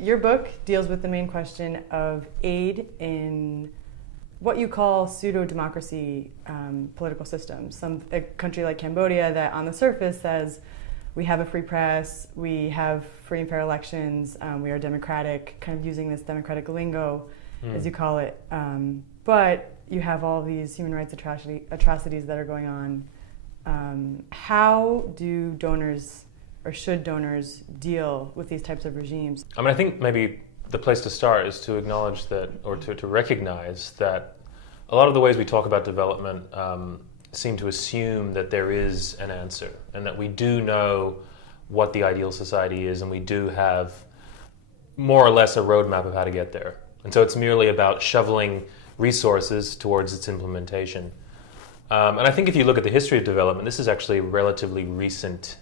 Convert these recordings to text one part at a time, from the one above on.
Your book deals with the main question of aid in what you call pseudo-democracy political systems. A country like Cambodia that on the surface says, we have a free press, we have free and fair elections, we are democratic, kind of using this democratic lingo, as you call it. But you have all these human rights atrocities that are going on. How do donors, or should donors, deal with these types of regimes? I mean, I think maybe the place to start is to acknowledge that, or to recognize that a lot of the ways we talk about development seem to assume that there is an answer, and that we do know what the ideal society is, and we do have more or less a roadmap of how to get there. And so it's merely about shoveling resources towards its implementation. And I think if you look at the history of development, this is actually a relatively recent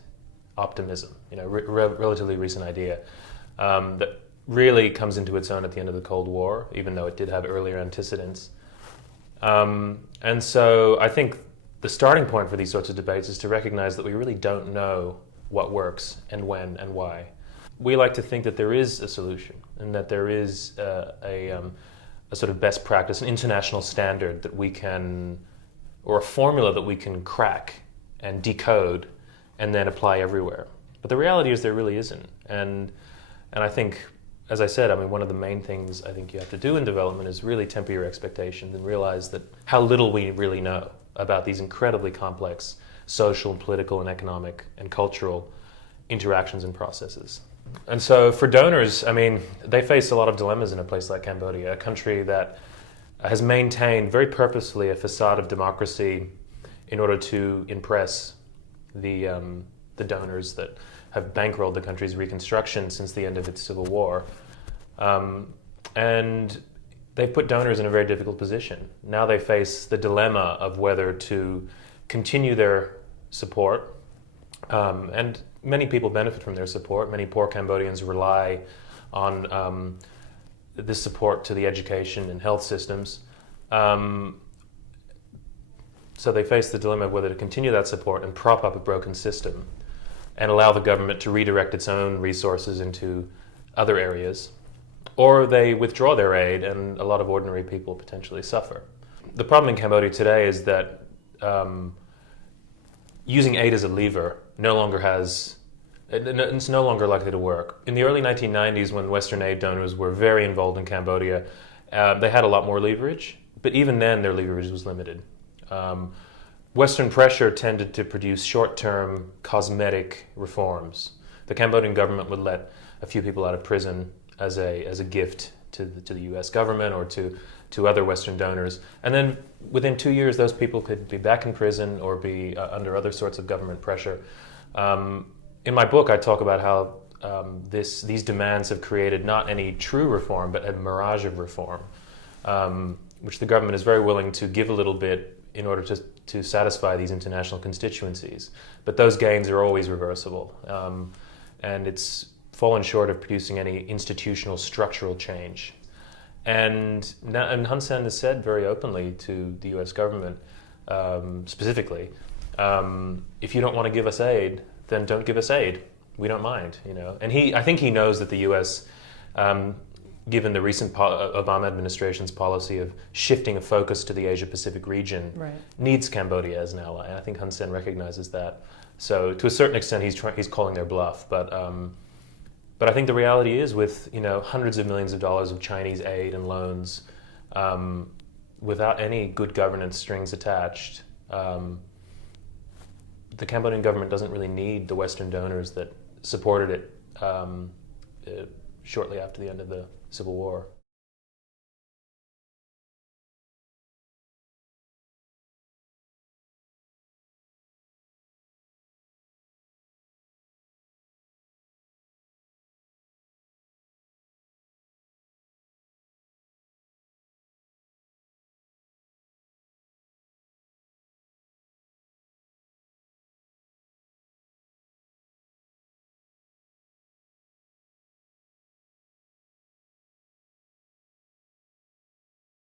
optimism, relatively recent idea that really comes into its own at the end of the Cold War, even though it did have earlier antecedents. And so I think the starting point for these sorts of debates is to recognize that we really don't know what works and when and why. We like to think that there is a solution, and that there is a sort of best practice, an international standard that we can, or a formula that we can crack and decode and then apply everywhere. But the reality is there really isn't. And I think, as I said, I mean, one of the main things I think you have to do in development is really temper your expectations and realize that how little we really know about these incredibly complex social, political, and economic and cultural interactions and processes. And so for donors, I mean, they face a lot of dilemmas in a place like Cambodia, a country that has maintained very purposefully a facade of democracy in order to impress the donors that have bankrolled the country's reconstruction since the end of its civil war. And they've put donors in a very difficult position. Now they face the dilemma of whether to continue their support, and many people benefit from their support. Many poor Cambodians rely on this support to the education and health systems. So they face the dilemma of whether to continue that support and prop up a broken system and allow the government to redirect its own resources into other areas, or they withdraw their aid and a lot of ordinary people potentially suffer. The problem in Cambodia today is that using aid as a lever it's no longer likely to work. In the early 1990s, when Western aid donors were very involved in Cambodia, they had a lot more leverage, but even then their leverage was limited. Western pressure tended to produce short-term cosmetic reforms. The Cambodian government would let a few people out of prison as a gift to the US government or to other Western donors. And then within 2 years, those people could be back in prison or be under other sorts of government pressure. In my book, I talk about how these demands have created not any true reform, but a mirage of reform, which the government is very willing to give a little bit in order to satisfy these international constituencies. But those gains are always reversible. And it's fallen short of producing any institutional structural change. And Hun Sen has said very openly to the US government, specifically, if you don't want to give us aid, then don't give us aid. We don't mind, And I think he knows that the US, given the recent Obama administration's policy of shifting a focus to the Asia-Pacific region, right, needs Cambodia as an ally. And I think Hun Sen recognizes that. So to a certain extent, he's calling their bluff. But I think the reality is, with hundreds of millions of dollars of Chinese aid and loans, without any good governance strings attached, the Cambodian government doesn't really need the Western donors that supported it shortly after the end of the Civil War.